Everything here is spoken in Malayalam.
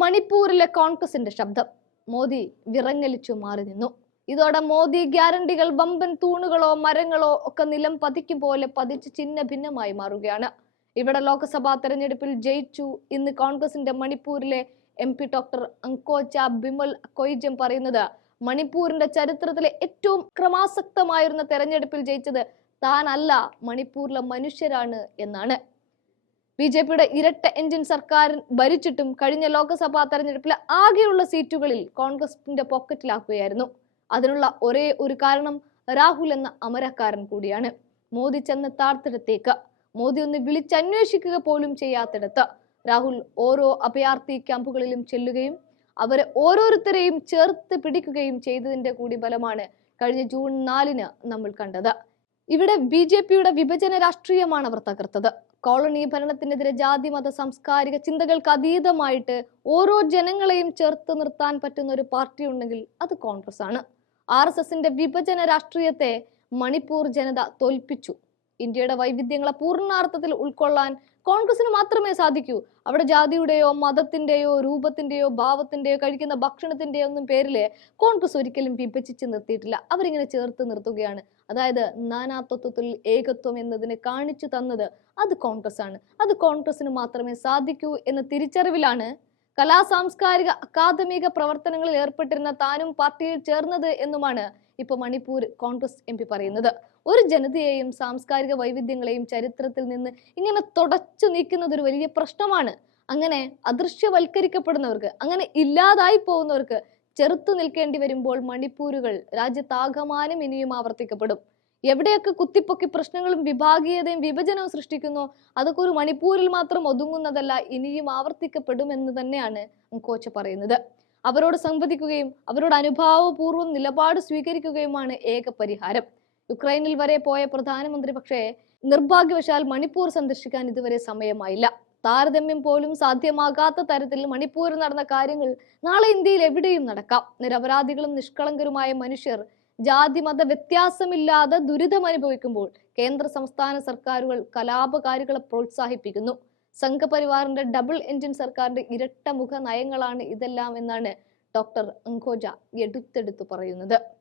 മണിപ്പൂരിലെ കോൺഗ്രസിന്റെ ശബ്ദം. മോദി വിറങ്ങലിച്ചു മാറി നിന്നു. ഇതോടെ മോദി ഗ്യാരണ്ടികൾ വമ്പൻ തൂണുകളോ മരങ്ങളോ ഒക്കെ നിലം പതിക്കും പോലെ പതിച്ച് ചിഹ്ന ഭിന്നമായി മാറുകയാണ്. ഇവിടെ ലോക്സഭാ തെരഞ്ഞെടുപ്പിൽ ജയിച്ചു ഇന്ന് കോൺഗ്രസിന്റെ മണിപ്പൂരിലെ MP ഡോക്ടർ അങ്കോച്ച ബിമൽ കൊയ്ജം പറയുന്നത് മണിപ്പൂരിന്റെ ചരിത്രത്തിലെ ഏറ്റവും ക്രമാസക്തമായിരുന്ന തെരഞ്ഞെടുപ്പിൽ ജയിച്ചത് താനല്ല, മണിപ്പൂരിലെ മനുഷ്യരാണ് എന്നാണ്. BJPയുടെ ഇരട്ട എഞ്ചിൻ സർക്കാർ ഭരിച്ചിട്ടും കഴിഞ്ഞ ലോക്സഭാ തെരഞ്ഞെടുപ്പിലെ ആകെയുള്ള സീറ്റുകളിൽ കോൺഗ്രസിന്റെ പോക്കറ്റിലാക്കുകയായിരുന്നു. അതിനുള്ള ഒരേ ഒരു കാരണം രാഹുൽ എന്ന അമരക്കാരൻ കൂടിയാണ്. മോദി ചെന്ന് താഴ്ത്തിടത്തേക്ക്, മോദി ഒന്ന് വിളിച്ചന്വേഷിക്കുക പോലും ചെയ്യാത്തിടത്ത് രാഹുൽ ഓരോ അഭയാർത്ഥി ക്യാമ്പുകളിലും ചെല്ലുകയും അവരെ ഓരോരുത്തരെയും ചേർത്ത് പിടിക്കുകയും ചെയ്തതിന്റെ കൂടി ഫലമാണ് കഴിഞ്ഞ ജൂൺ 4-ന് നമ്മൾ കണ്ടത്. ഇവിടെ BJPയുടെ വിഭജന രാഷ്ട്രീയമാണ് അവർ തകർത്തത്. കോളനി ഭരണത്തിനെതിരെ ജാതി മത സാംസ്കാരിക ചിന്തകൾക്ക് അതീതമായിട്ട് ഓരോ ജനങ്ങളെയും ചേർത്ത് നിർത്താൻ പറ്റുന്ന ഒരു പാർട്ടി ഉണ്ടെങ്കിൽ അത് കോൺഗ്രസ് ആണ്. RSSന്റെ വിഭജന രാഷ്ട്രീയത്തെ മണിപ്പൂർ ജനത തോൽപ്പിച്ചു. ഇന്ത്യയുടെ വൈവിധ്യങ്ങളെ പൂർണ്ണാർത്ഥത്തിൽ ഉൾക്കൊള്ളാൻ കോൺഗ്രസിന് മാത്രമേ സാധിക്കൂ. അവിടെ ജാതിയുടെയോ മതത്തിന്റെയോ രൂപത്തിന്റെയോ ഭാവത്തിന്റെയോ കഴിക്കുന്ന ഭക്ഷണത്തിന്റെയോ ഒന്നും പേരില് കോൺഗ്രസ് ഒരിക്കലും വിഭജിച്ച് നിർത്തിയിട്ടില്ല. അവരിങ്ങനെ ചേർത്ത് നിർത്തുകയാണ്. അതായത് നാനാത്വത്തിൽ ഏകത്വം എന്നതിനെ കാണിച്ചു തന്നത് അത് കോൺഗ്രസ് ആണ്. അത് കോൺഗ്രസിന് മാത്രമേ സാധിക്കൂ എന്ന തിരിച്ചറിവിലാണ് കലാ സാംസ്കാരിക അക്കാദമിക പ്രവർത്തനങ്ങളിൽ ഏർപ്പെട്ടിരുന്ന താനും പാർട്ടിയിൽ ചേർന്നത് എന്നുമാണ് ഇപ്പൊ മണിപ്പൂർ കോൺഗ്രസ് MP പറയുന്നത്. ഒരു ജനതയെയും സാംസ്കാരിക വൈവിധ്യങ്ങളെയും ചരിത്രത്തിൽ നിന്ന് ഇങ്ങനെ തുടച്ചു നീക്കുന്നത് ഒരു വലിയ പ്രശ്നമാണ്. അങ്ങനെ അദൃശ്യവൽക്കരിക്കപ്പെടുന്നവർക്ക്, അങ്ങനെ ഇല്ലാതായി പോകുന്നവർക്ക് ചെറുത്തു നിൽക്കേണ്ടി വരുമ്പോൾ മണിപ്പൂരുകൾ രാജ്യത്താകമാനം ഇനിയും ആവർത്തിക്കപ്പെടും. എവിടെയൊക്കെ കുത്തിപ്പൊക്കി പ്രശ്നങ്ങളും വിഭാഗീയതയും വിഭജനവും സൃഷ്ടിക്കുന്നോ അതൊക്കെ ഒരു മണിപ്പൂരിൽ മാത്രം ഒതുങ്ങുന്നതല്ല, ഇനിയും ആവർത്തിക്കപ്പെടുമെന്ന് തന്നെയാണ് അങ്കോച്ച പറയുന്നത്. അവരോട് സംവദിക്കുകയും അവരോട് അനുഭാവപൂർവ്വം നിലപാട് സ്വീകരിക്കുകയുമാണ് ഏക പരിഹാരം. യുക്രൈനിൽ വരെ പോയ പ്രധാനമന്ത്രി പക്ഷേ നിർഭാഗ്യവശാൽ മണിപ്പൂർ സന്ദർശിക്കാൻ ഇതുവരെ സമയമായില്ല. താരതമ്യം പോലും സാധ്യമാകാത്ത തരത്തിൽ മണിപ്പൂരിൽ നടന്ന കാര്യങ്ങൾ നാളെ ഇന്ത്യയിൽ എവിടെയും നടക്കാം. നിരപരാധികളും നിഷ്കളങ്കരുമായ മനുഷ്യർ ജാതി മത വ്യത്യാസമില്ലാതെ ദുരിതം അനുഭവിക്കുമ്പോൾ കേന്ദ്ര സംസ്ഥാന സർക്കാരുകൾ കലാപകാരികളെ പ്രോത്സാഹിപ്പിക്കുന്നു. സംഘപരിവാറിന്റെ ഡബിൾ എഞ്ചിൻ സർക്കാരിന്റെ ഇരട്ട മുഖ നയങ്ങളാണ് ഇതെല്ലാം എന്നാണ് ഡോക്ടർ അങ്കോച്ച എടുത്തെടുത്തു പറയുന്നത്.